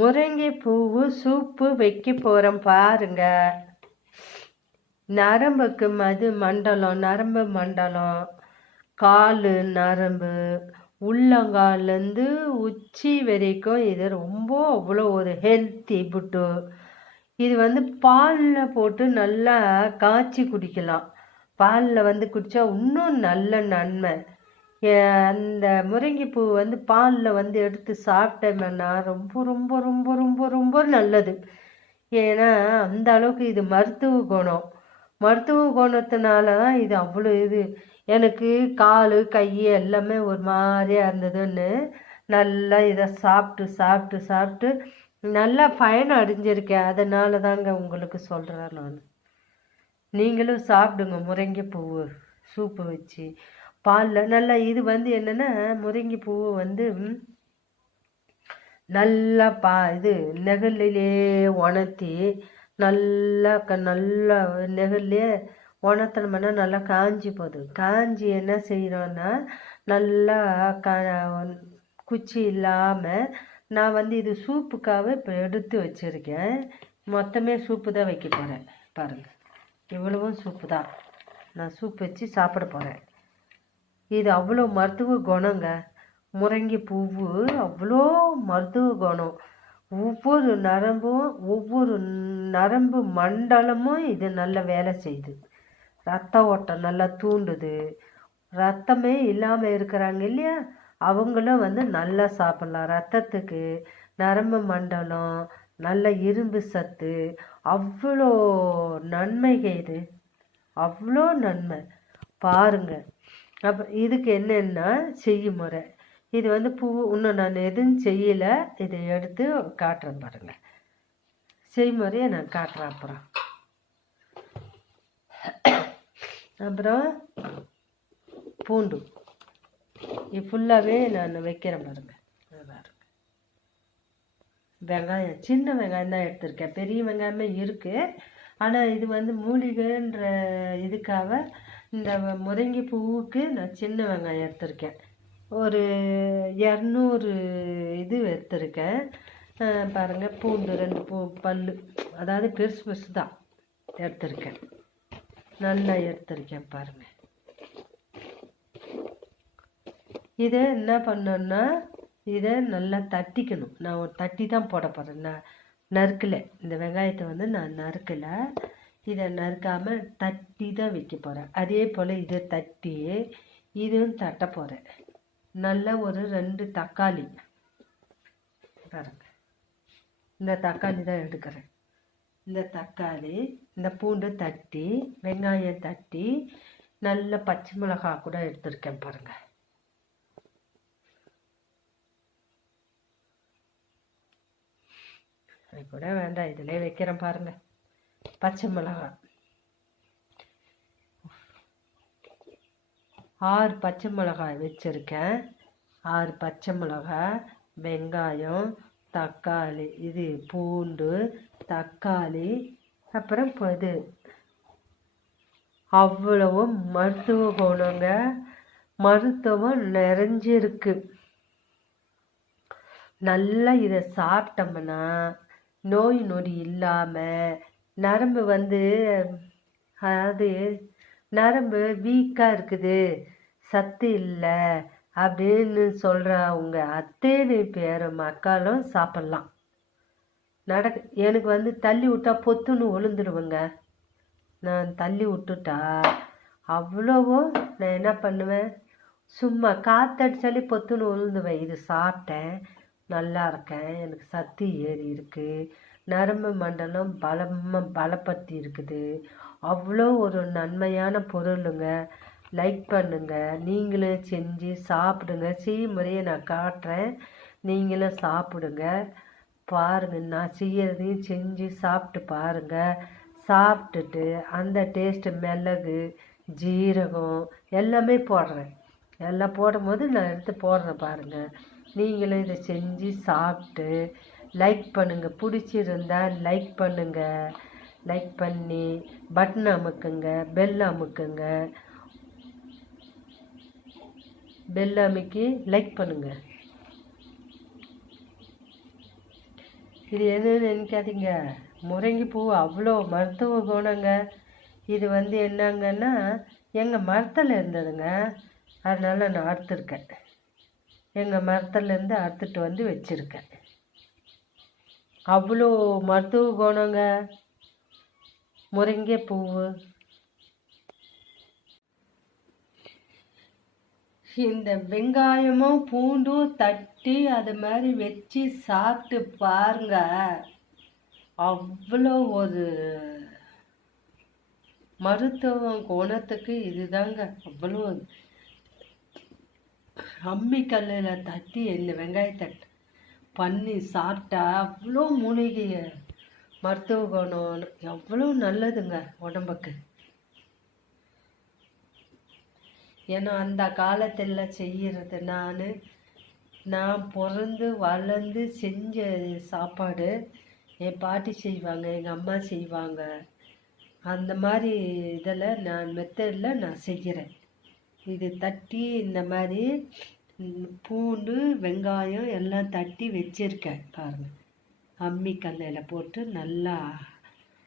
முருங்கை பூவு சூப்பு வைக்க போகிறோம் பாருங்க. நரம்புக்கு மது மண்டலம் நரம்பு மண்டலம். கால் நரம்பு. உள்ளங்கால்லேருந்து உச்சி வரைக்கும் இது ரொம்ப அவ்வளோ ஒரு ஹெல்த்தி புட்டு இது வந்து பாலில் போட்டு நல்லா காய்ச்சி குடிக்கலாம். பாலில் வந்து குடித்தா இன்னும் நல்ல நன்மை. அந்த முருங்கைப்பூ வந்து பாலில் வந்து எடுத்து சாப்பிட்டோம்னா ரொம்ப ரொம்ப ரொம்ப ரொம்ப ரொம்ப நல்லது. ஏன்னா அந்த அளவுக்கு இது மருத்துவ குணம். மருத்துவ குணத்தினால தான் இது அவ்வளோ இது. எனக்கு கால் கை எல்லாமே ஒரு மாதிரியாக இருந்ததுன்னு நல்லா இதை சாப்பிட்டு சாப்பிட்டு சாப்பிட்டு நல்லா பயன் அடைஞ்சிருக்கேன். அதனால தாங்க உங்களுக்கு சொல்கிறேன் நான். நீங்களும் சாப்பிடுங்க முருங்கை சூப்பு வச்சு. பாலில் நல்லா இது வந்து என்னென்னா முருங்கை பூ வந்து நல்லா பா இது நெகல்லே உணர்த்தி நல்லா க நல்லா நெகல்லே உணர்த்தணும்னா நல்லா காஞ்சி போகுது. காஞ்சி என்ன செய்கிறோன்னா நல்லா க குச்சி இல்லாமல் நான் வந்து இது சூப்புக்காக இப்போ எடுத்து வச்சுருக்கேன். மொத்தமே சூப்பு தான் வைக்க போகிறேன் பாருங்கள் இவ்வளவும் சூப்பு தான். நான் சூப் வச்சு சாப்பிட போகிறேன் இது அவ்வளோ மருத்துவ குணங்க. முருங்கை பூவு அவ்வளோ மருத்துவ குணம். ஒவ்வொரு நரம்பும் ஒவ்வொரு நரம்பு மண்டலமும் இது நல்ல வேலை செய்யுது ரத்த ஓட்டம் நல்லா தூண்டுது. ரத்தமே இல்லாமல் இருக்கிறாங்க இல்லையா? அவங்களும் வந்து நல்லா சாப்பிட்லாம். ரத்தத்துக்கு நரம்பு மண்டலம் நல்ல இரும்பு சத்து அவ்வளோ நன்மைங்க இது. அவ்வளோ நன்மை. பாருங்க. அப்போ இதுக்கு என்னென்னா முறை. இது வந்து பூ இன்னும் நான் எதுவும் செய்யலை. இதை எடுத்து காட்டுறேன் பாருங்கள் செய்முறையை நான் காட்டுறேன் அப்புறம். அப்புறம் பூண்டு. இது ஃபுல்லாகவே நான் வைக்கிறேன் பாருங்கள் வெங்காயம் சின்ன வெங்காயம் தான் எடுத்திருக்கேன். பெரிய வெங்காயமே இருக்குது ஆனால் இது வந்து மூலிகைன்ற இதுக்காக இந்த முருங்கை பூவுக்கு நான் சின்ன வெங்காயம் எடுத்திருக்கேன். ஒரு இரநூறு இது எடுத்திருக்கேன். பாருங்கள் பூண்டு ரெண்டு பூ பல்லு அதாவது பெருசு பெருசு தான் எடுத்திருக்கேன். நல்லா எடுத்திருக்கேன் பாருங்கள் இதை என்ன பண்ணோன்னா இதை நல்லா தட்டிக்கணும். நான் ஒரு தட்டி தான் போட போகிறேன் நான் நறுக்கலை. இந்த வெங்காயத்தை வந்து நான் நறுக்கலை. இதை நறுக்காமல் தட்டி தான் வைக்க போகிறேன் அதே போல் இதை தட்டி இதுவும் தட்ட போகிறேன் நல்ல ஒரு ரெண்டு தக்காளி. பாருங்க. இந்த தக்காளி தான் எடுக்கிறேன். இந்த தக்காளி இந்த பூண்டு தட்டி வெங்காயம் தட்டி நல்ல பச்சை மிளகா கூட எடுத்திருக்கேன் பாருங்கள் அது கூட வேண்டாம் இதிலே வைக்கிறேன் பாருங்கள் பச்சை மிளகாய் ஆறு பச்சை மிளகாய் வச்சுருக்கேன். ஆறு பச்சை மிளகாய் வெங்காயம் தக்காளி இது பூண்டு தக்காளி அப்புறம் இது. அவ்வளவும் மருத்துவ குணங்க மருத்துவம் நிறைஞ்சிருக்கு. நல்லா இதை சாப்பிட்டோம்னா நோய் நொடி இல்லாமல் நரம்பு வந்து அதாவது நரம்பு வீக்காக இருக்குது சத்து இல்லை அப்படின்னு சொல்கிற அவங்க அத்தனை பேரும் மக்களும் சாப்பிட்லாம். நடக்க எனக்கு வந்து தள்ளி விட்டா பொத்துன்னு விழுந்துடுவேங்க நான் தள்ளி விட்டுட்டா அவ்வளவோ நான் என்ன பண்ணுவேன்? சும்மா காத்தடிச்சாலே பொத்துன்னு விழுந்துவேன் இது சாப்பிட்டேன் நல்லா இருக்கேன் எனக்கு சத்து ஏறி இருக்குது நரம்பு மண்டலம் பலமாக பலப்படுத்தி இருக்குது. அவ்வளோ ஒரு நன்மையான பொருளுங்க. லைக் பண்ணுங்க. நீங்களும் செஞ்சு சாப்பிடுங்க. செய்முறையை நான் காட்டுறேன். நீங்களும் சாப்பிடுங்க. பாருங்கள் நான் செய்யறதையும் செஞ்சு சாப்பிட்டு பாருங்கள் சாப்பிட்டுட்டு அந்த டேஸ்ட்டு மிளகு ஜீரகம் எல்லாமே போடுறேன். எல்லாம் போடும்போது நான் எடுத்து போடுறேன் பாருங்கள் நீங்களும் இதை செஞ்சு சாப்பிட்டு லைக் பண்ணுங்கள் பிடிச்சிருந்தா லைக் பண்ணுங்கள் லைக் பண்ணி பட்டன் அமுக்குங்க. பெல் அமுக்குங்க. பெல் அமுக்கி லைக் பண்ணுங்க. இது என்னன்னு நினைக்காதீங்க. முருங்கை பூ அவ்வளோ மருத்துவ குணங்க. இது வந்து என்னங்கன்னா எங்கள் மரத்தில் இருந்ததுங்க. அதனால் நான் அறுத்துருக்கேன். எங்கள் மரத்துலேருந்து அறுத்துட்டு வந்து வச்சுருக்கேன். அவ்வளோ மருத்துவ குணங்க. முருங்கை பூவு. இந்த வெங்காயமும் பூண்டும் தட்டி அது மாதிரி வச்சு சாப்பிட்டு பாருங்க. அவ்வளோ ஒரு மருத்துவ கோணத்துக்கு இதுதாங்க. அவ்வளோ அம்மிக்கல்லில் தட்டி இந்த வெங்காயத்தை பண்ணி சாப்பிட்டா அவ்வளோ மூலிகை மருத்துவ குணம் எவ்வளோ நல்லதுங்க உடம்புக்கு. ஏன்னா அந்த காலத்தில் செய்கிறது நான் நான் பிறந்து வளர்ந்து செஞ்ச சாப்பாடு என் பாட்டி செய்வாங்க எங்கள் அம்மா செய்வாங்க. அந்த மாதிரி இதில் நான் மெத்தடில் நான் செய்கிறேன். இது தட்டி இந்த மாதிரி பூண்டு வெங்காயம் எல்லாம் தட்டி வச்சிருக்கேன் பாருங்கள் அம்மி கல்லையில் போட்டு நல்லா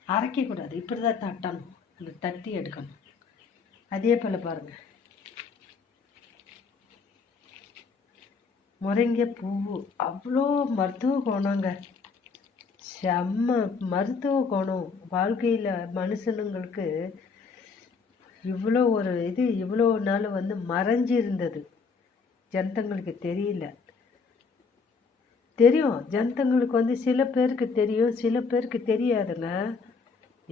அரைக்கக்கூடாது இப்படி தான் தட்டணும். அந்த தட்டி எடுக்கணும். அதே போல் பாருங்கள் முருங்கை பூவு அவ்வளோ மருத்துவ குணங்க. செம்ம மருத்துவ குணம். வாழ்க்கையில் மனுஷனுங்களுக்கு இவ்வளோ ஒரு இது இவ்வளோ நாள் வந்து மறைஞ்சு இருந்தது ஜனத்தங்களுக்கு தெரியல. தெரியும். ஜனத்தங்களுக்கு வந்து சில பேருக்கு தெரியும். சில பேருக்கு தெரியாதுங்க.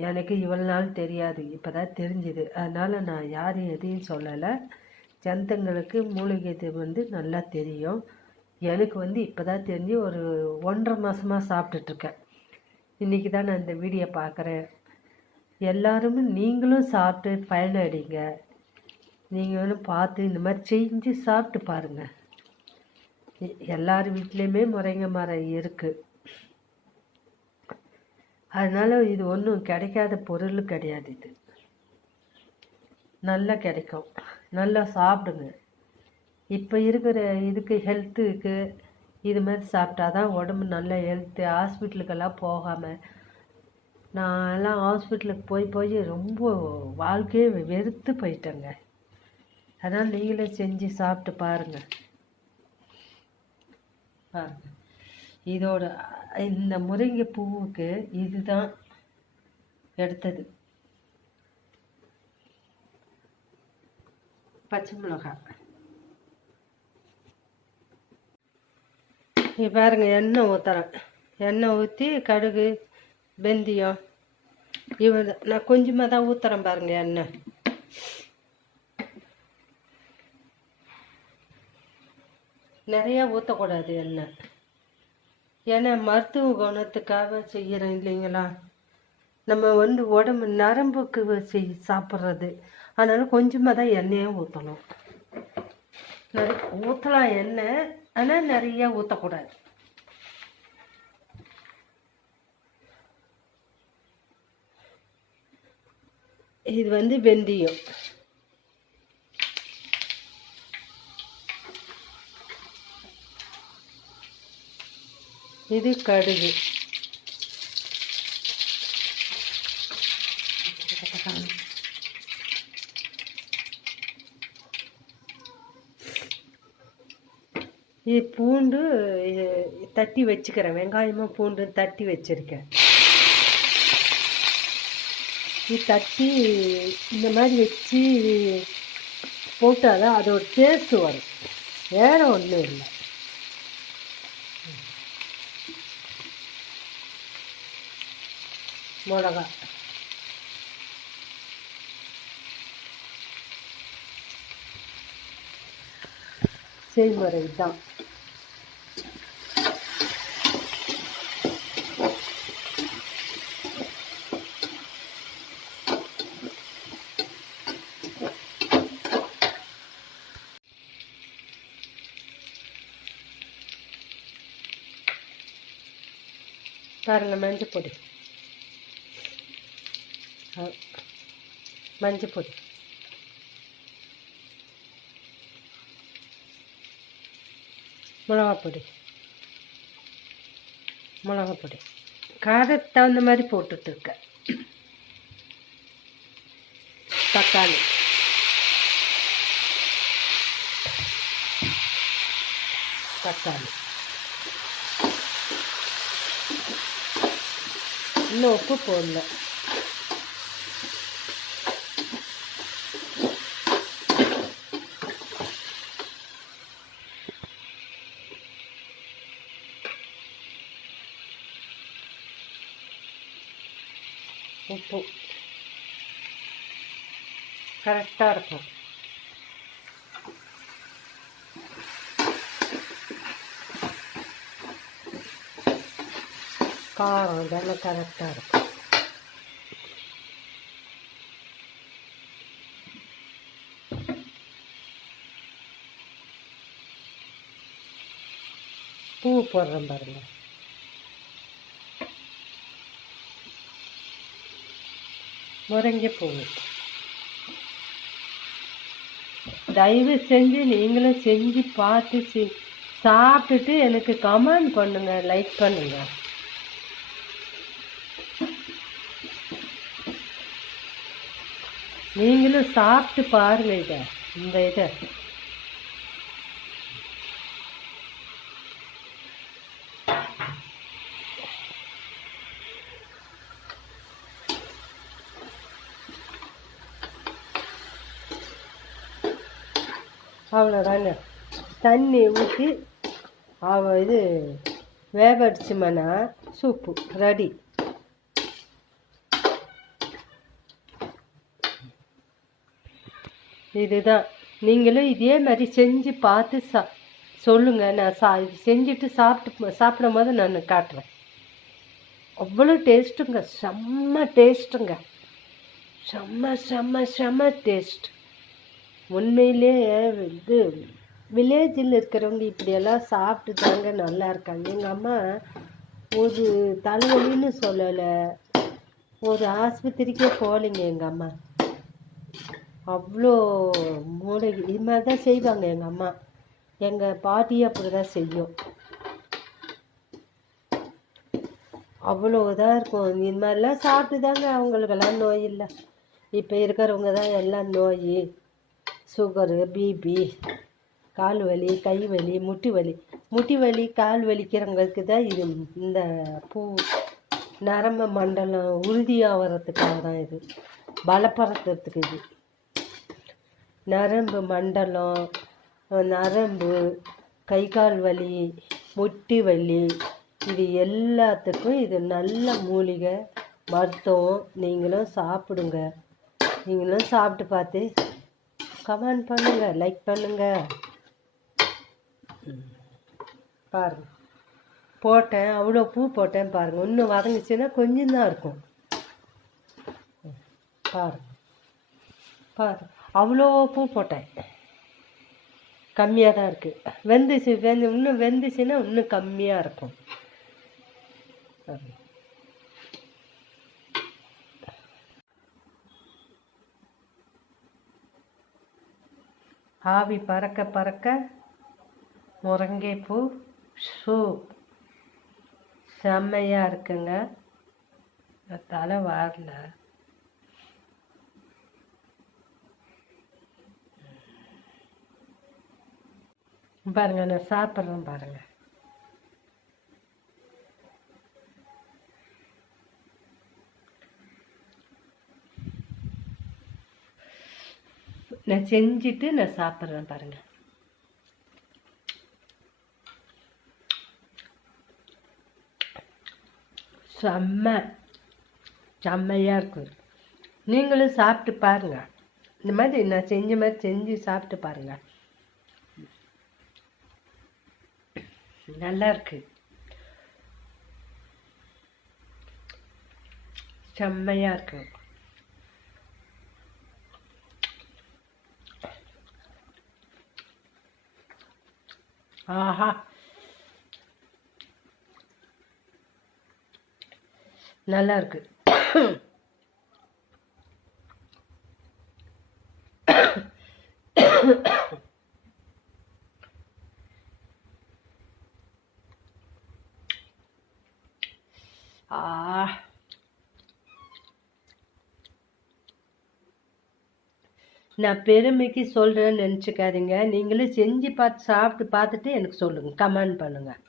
எனக்கு இவ்வளோ நாள் தெரியாது. இப்போ தான் தெரிஞ்சுது. அதனால் நான் யாரும் எதையும் சொல்லலை. ஜனத்தங்களுக்கு மூலிகை இது வந்து நல்லா தெரியும். எனக்கு வந்து இப்போ தான் தெரிஞ்சு ஒரு ஒன்றரை மாதமாக சாப்பிட்டுட்ருக்கேன். இன்றைக்கி தான் நான் இந்த வீடியோ பார்க்குறேன் எல்லாருமே நீங்களும் சாப்பிட்டு பயனடிங்க. நீங்கள் வந்து பார்த்து இந்த மாதிரி செஞ்சு சாப்பிட்டு பாருங்கள் எல்லார் வீட்லேயுமே முறைங்க மரம் இருக்குது அதனால் இது ஒன்றும் கிடைக்காத பொருள் கிடையாது இது. நல்லா கிடைக்கும். நல்லா சாப்பிடுங்க. இப்போ இருக்கிற இதுக்கு ஹெல்த்துக்கு இது மாதிரி சாப்பிட்டா தான் உடம்பு நல்ல ஹெல்த்து ஹாஸ்பிட்டலுக்கெல்லாம் போகாமல் நான் எல்லாம் ஹாஸ்பிட்டலுக்கு போய் போய் ரொம்ப வாழ்க்கையே வெறுத்து போயிட்டேங்க. அதனால் நீங்களே செஞ்சு சாப்பிட்டு பாருங்கள் பாருங்க. இதோட இந்த முருங்கை பூவுக்கு இதுதான் எடுத்தது. பச்சை மிளகாய். நீ பாருங்க எண்ணெய் ஊற்றுறேன் எண்ணெய் ஊற்றி கடுகு வெந்தயம் இவர் நான் கொஞ்சமாக தான் ஊற்றுறேன் பாருங்கள் எண்ணெய். நிறையா ஊற்றக்கூடாது எண்ணெய். ஏன்னா மருத்துவ குணத்துக்காக செய்கிறோம் இல்லைங்களா? நம்ம வந்து உடம்பு நரம்புக்கு செய் சாப்பிட்றது. அதனால கொஞ்சமாக தான் எண்ணெயை ஊற்றணும் நிறைய ஊற்றலாம் எண்ணெய் ஆனால் நிறைய ஊற்றக்கூடாது இது வந்து வெந்தயம். இது கடுகு. இது பூண்டு தட்டி வச்சுக்கிறேன். வெங்காயமும் பூண்டு தட்டி வச்சுருக்கேன். இது தட்டி இந்த மாதிரி வச்சு போட்டால் தான் அதோட டேஸ்ட்டு வரும். வேறு ஒன்றும் இல்லை. மிளகா. செய்முறை தான். பாருங்க மஞ்சள் பொடி மஞ்சப்பொடி மஞ்சள் பொடி மிளகா மிளகா பொடி காரத்துக்கு தகுந்த மாதிரி போட்டுட்ருக்கேன் தக்காளி தக்காளி இன்னும் உப்பு போடல உப்பு கரெக்டாக இருக்கும். காரம் இதெல்லாம் கரெக்டாக இருக்கும். பூ போடுறேன் பாருங்கள் முருங்கைப்பூ தயவு செஞ்சு நீங்களும் செஞ்சு பார்த்து செ சாப்பிட்டுட்டு எனக்கு கமெண்ட் பண்ணுங்க லைக் பண்ணுங்க. நீங்களும் சாப்பிட்டு பாருங்க இதை இந்த இதை. அவ்வளோதாங்க தண்ணி ஊற்றி அவ இது வேகடிச்சோம்னா சூப்பு ரெடி. இதுதான். நீங்களும் இதே மாதிரி செஞ்சு பார்த்து சா சொல்லுங்கள் நான் சா இது செஞ்சுட்டு சாப்பிட்டு சாப்பிடும் போது நான் காட்டுறேன். அவ்வளோ டேஸ்ட்டுங்க. செம்ம டேஸ்ட்டுங்க. செம்ம செம்ம செம்ம டேஸ்ட் உண்மையிலே இது வில்லேஜில் இருக்கிறவங்க இப்படியெல்லாம் சாப்பிட்டு தாங்க நல்லா இருக்காங்க. எங்கள் அம்மா ஒரு தலைவலின்னு சொல்லலை. ஒரு ஆஸ்பத்திரிக்கே போகலைங்க எங்கள் அம்மா. அவ்வளோ மூளை இது மாதிரி தான் செய்வாங்க எங்கள் அம்மா. எங்கள் பாட்டி அப்படி தான் செய்யும். அவ்வளோ இதாக இருக்கும். இது மாதிரிலாம் சாப்பிட்டு தாங்க அவங்களுக்கெல்லாம் நோய் இல்லை. இப்போ இருக்கிறவங்க தான் எல்லாம் நோய். சுகரு பிபி கால் வலி கை வலி முட்டி வலி முட்டி வலி கால் வலிக்கிறவங்களுக்கு தான் இது. இந்த பூ நரம்பு மண்டலம் உறுதியாகிறதுக்காக தான் இது. பலப்படுத்துறதுக்கு இது. நரம்பு மண்டலம் நரம்பு கை கால் வலி முட்டி வலி இது எல்லாத்துக்கும் இது நல்ல மூலிகை மருத்துவம். நீங்களும் சாப்பிடுங்க. நீங்களும் சாப்பிட்டு பார்த்து கமெண்ட் பண்ணுங்க லைக் பண்ணுங்க. பாருங்க. போட்டேன் அவ்வளோ பூ போட்டேன் பாருங்க. இன்னும் வதங்கிச்சுன்னா கொஞ்சம் தான் இருக்கும். பாருங்க. பாரு அவ்வளோ பூ போட்டேன். கம்மியாக தான் இருக்குது வெந்துச்சு வெந்து இன்னும் வெந்துச்சுன்னா இன்னும் கம்மியாக இருக்கும். ஆவி பறக்க பறக்க முருங்கைப்பூ சூப் செம்மையாக இருக்குங்க. தலை வரல. பாருங்க நான் சாப்பிட்றேன் பாருங்கள் நான் செஞ்சுட்டு நான் சாப்பிட்றேன் பாருங்க. செம்ம செம்மையாக இருக்கும். நீங்களும் சாப்பிட்டு பாருங்க. இந்த மாதிரி நான் செஞ்ச மாதிரி செஞ்சு சாப்பிட்டு பாருங்க. நல்லா இருக்கு. செம்மையாக இருக்கு ஆஹா நல்லா இருக்கு ஆ நான் பெருமைக்கு சொல்கிறேன்னு நினச்சிக்காதீங்க. நீங்களும் செஞ்சு பார்த்து சாப்பிட்டு பார்த்துட்டு எனக்கு சொல்லுங்கள் கமெண்ட் பண்ணுங்கள்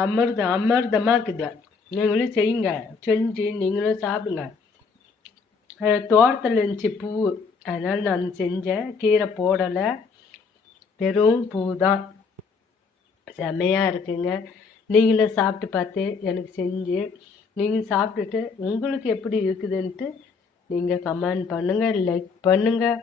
அமிர்தம் அமிர்தமாக இருக்குது. நீங்களும் செய்யுங்க. செஞ்சு நீங்களும் சாப்பிடுங்க. தோட்டத்தில் இருந்துச்சு பூ. அதனால் நான் செஞ்சேன் கீரை போடலை. வெறும் பூ தான் செம்மையாக இருக்குங்க. நீங்களும் சாப்பிட்டு பார்த்து எனக்கு செஞ்சு நீங்கள் சாப்பிட்டுட்டு உங்களுக்கு எப்படி இருக்குதுன்ட்டு நீங்கள் கமெண்ட் பண்ணுங்கள் லைக் பண்ணுங்கள்